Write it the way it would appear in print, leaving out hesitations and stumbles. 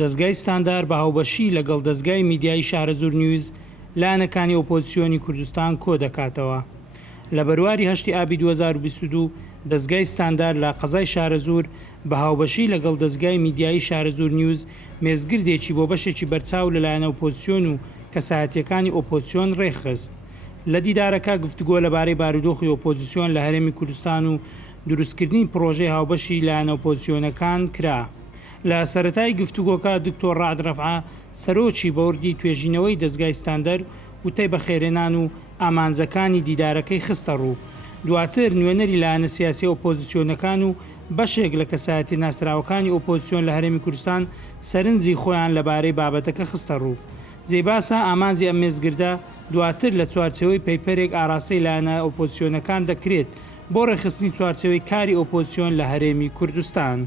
دەستگای ستاندار بە هاوبەشی لەگەڵ دەستگای میدیای شارەزور نیوز لایەنەکانی ئۆپۆزیسیۆنی کوردستان کۆ دەکاتەوە. لە بەرواری هەشتی ئابی 2022 دەستگای ستاندار لە قەزای شارەزور بە هاوبەشی لەگەڵ دەستگای میدیایی شارەزور نیوز مێزگردێکی بۆ بەشێکی بەرچاو لەلایەنە ئۆپۆزیسیۆن و کەسایەتیەکانی ئۆپۆزیسیۆن ڕێخست. لە دیدارەکە گفتوگۆ لەبارەی بارودۆخی ئۆپۆزیسیۆن لە هەرێمی کوردستان و دروستکردنی پرۆژەی هاوبەشی لایەنە ئۆپۆزیسیۆنەکان کرا. لە سەرەتای گفتوگۆکە دکتۆر ڕعد ڕەفعە سەرۆکی بەوردی توێژینەوەی دەستگای ستاندەر وتەی بەخێرێنان و ئامانجەکانی دیدارەکەی خستە ڕوو. دواتر نوێنەری لایەنە سیاسی ئۆپۆزیسیۆنەکان و بەشێک لە کەسایەتی ناسراوەکانی ئۆپۆزیسیۆن لە هەرێمی کوردستان سەرنجی خۆیان لەبارەی بابەتەکە خستە ڕوو. جێباسە ئامانجی ئەم مێزگردە دواتر لە چوارچەوەی پەیپەرێک ئاراستەی لایەنە ئۆپۆزیسیۆنەکان دەکرێت بۆ ڕێخستنی چوارچەوەی کاری ئۆپۆزیسیۆن لە هەرێمی کوردستان.